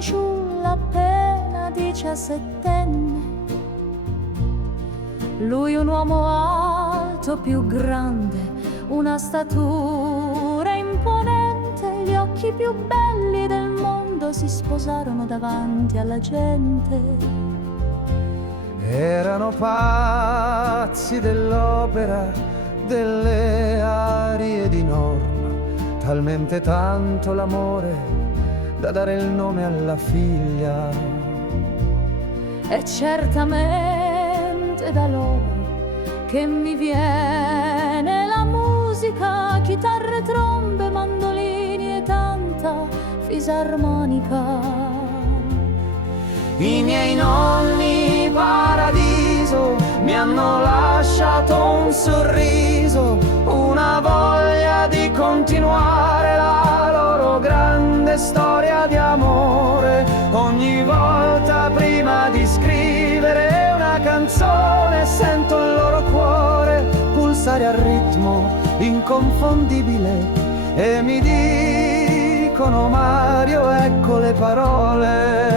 fanciulla appena 17enne. Lui un uomo alto, più grande, una statura imponente, gli occhi più belli del mondo si sposarono davanti alla gente. Erano pazzi dell'opera, delle arie di Norma, talmente tanto l'amore da dare il nome alla figlia. E certamente da loro che mi viene la musica, chitarre, trombe, mandolini e tanta fisarmonica. I miei nonni paradiso mi hanno lasciato un sorriso, una voglia di continuare la loro grande storia di amore. Ogni volta prima di scrivere una canzone sento il loro cuore pulsare al ritmo inconfondibile e mi dicono: Mario, ecco le parole.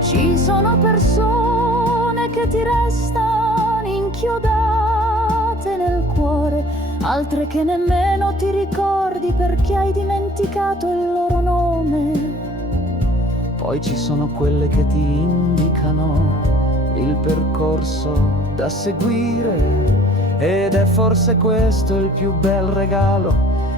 Ci sono persone che ti restano inchiodate nel cuore, altre che nemmeno ti ricordi perché hai dimenticato il loro nome. Poi ci sono quelle che ti indicano il percorso da seguire, ed è forse questo il più bel regalo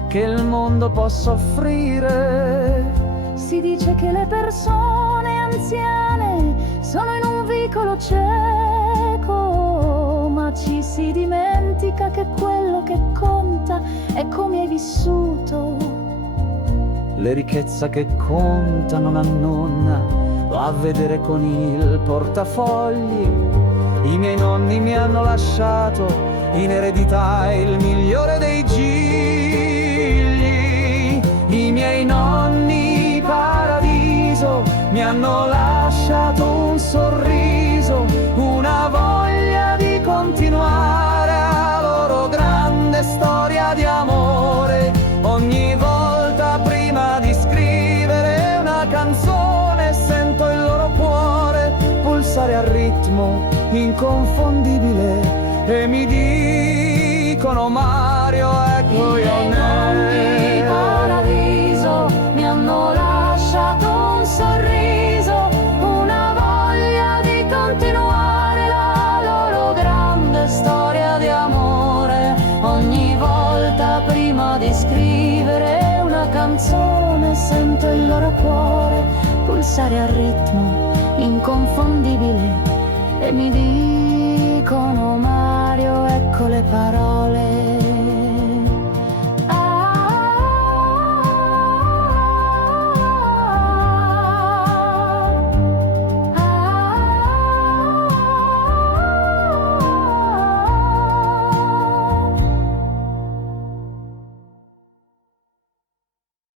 che il mondo possa offrire. Si dice che le persone anziane sono in un vicolo cieco, ma ci si dimentica che quello che conta è come hai vissuto. Le ricchezze che contano una nonna va a vedere con il portafogli. I miei nonni mi hanno lasciato in eredità il migliore dei gigli. I miei nonni paradiso mi hanno lasciato un sorriso, una voglia di continuare la loro grande storia di amore. Ogni volta prima di scrivere una canzone sento il loro cuore pulsare al ritmo inconfondibile e mi dicono: Mario, ecco io nonni paradiso mi hanno lasciato un sorriso, una voglia di continuare la loro grande storia di amore. Ogni volta prima di scrivere una canzone sento il loro cuore pulsare al ritmo inconfondibile e mi dicono: Mario, ecco le parole.